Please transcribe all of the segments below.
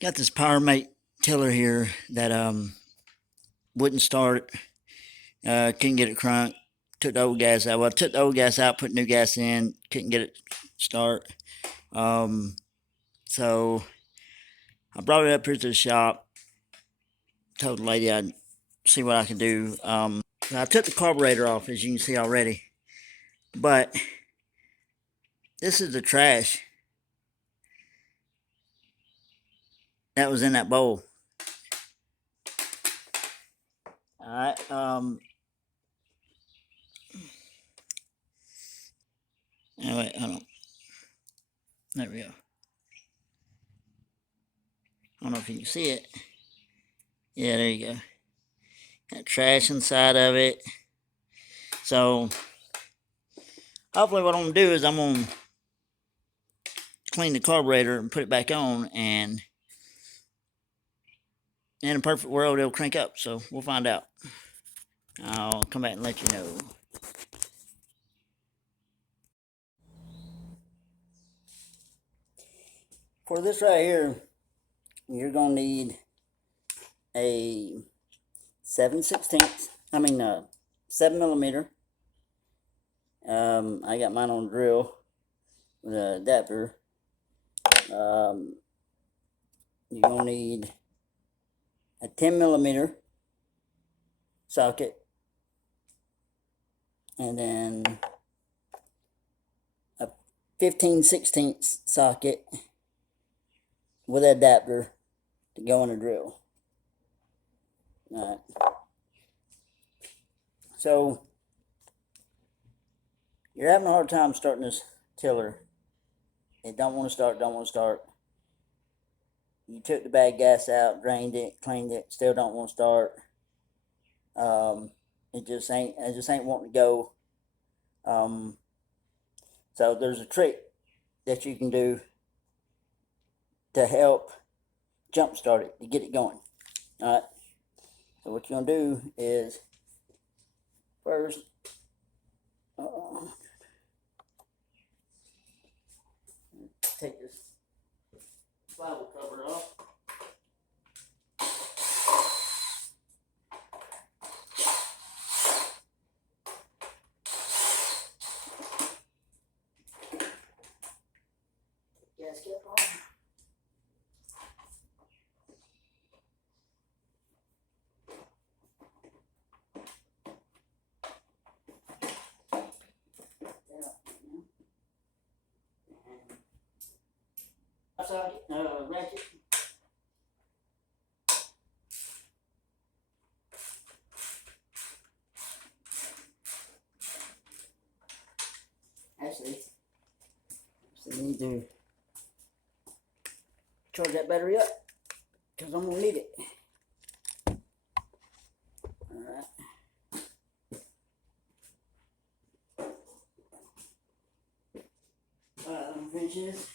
Got this PowerMate tiller here that wouldn't start. Couldn't get it crank. Took the old gas out. Well, I took the old gas out, put new gas in. Couldn't get it start. So I brought it up here to the shop. Told the lady I'd see what I could do. I took the carburetor off, as you can see already. But this is the trash that was in that bowl. All right. Anyway, hold on. There we go. I don't know if you can see it. Yeah, there you go. Got trash inside of it. So hopefully what I'm gonna do is I'm gonna clean the carburetor and put it back on, and in a perfect world it'll crank up. So we'll find out. I'll come back and let you know. For this right here, you're gonna need a 7 millimeter. I got mine on a drill with an adapter. You're gonna need a 10 millimeter socket, and then a 15/16 socket with an adapter to go in a drill. All right. So you're having a hard time starting this tiller. It don't want to start. You took the bad gas out, drained it, cleaned it, still don't want to start. It just ain't wanting to go. So there's a trick that you can do to help jumpstart it, to get it going. All right. So what you're gonna do is first, take this swivel cover off. Gasket on. Socket, ratchet. Actually, so we need to charge that battery up because I'm gonna need it. All right. 5 inches.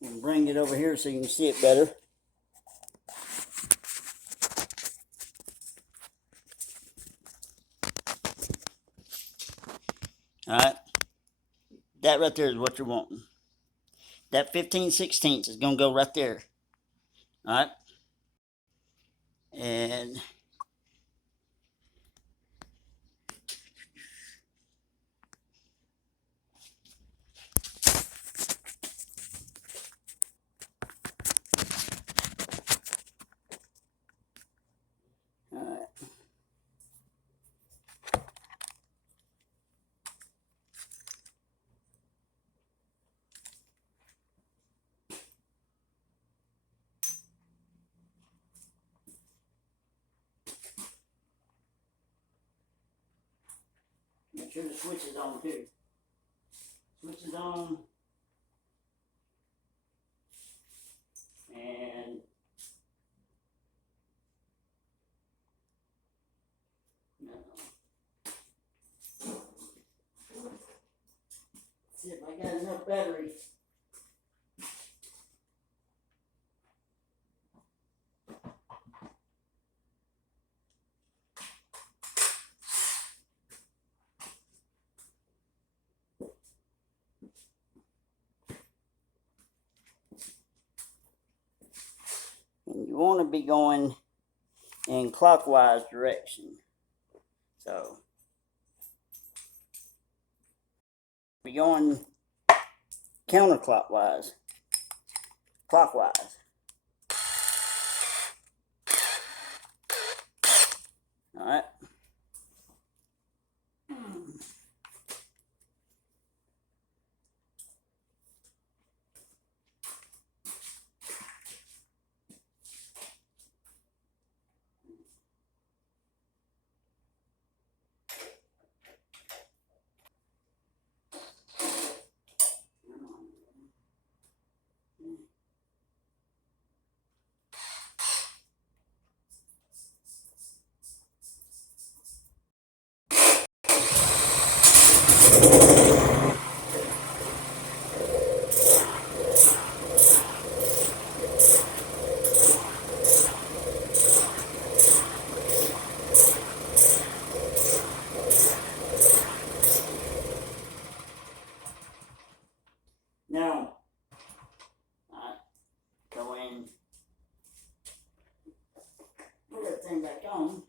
And bring it over here so you can see it better. All right, that right there is what you're wanting. That 15/16 is gonna go right there. All right, and Make sure the switch is on too. Switch is on. And see if I got enough battery. And you want to be going in clockwise direction. So be going counterclockwise, clockwise. All right. Now, go in, put everything back on.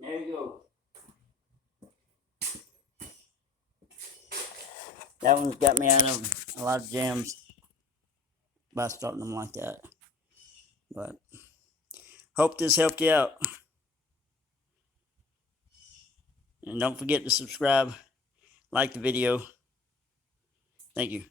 There you go. That one's got me out of a lot of jams by starting them like that. But hope this helped you out. And don't forget to subscribe, like the video. Thank you.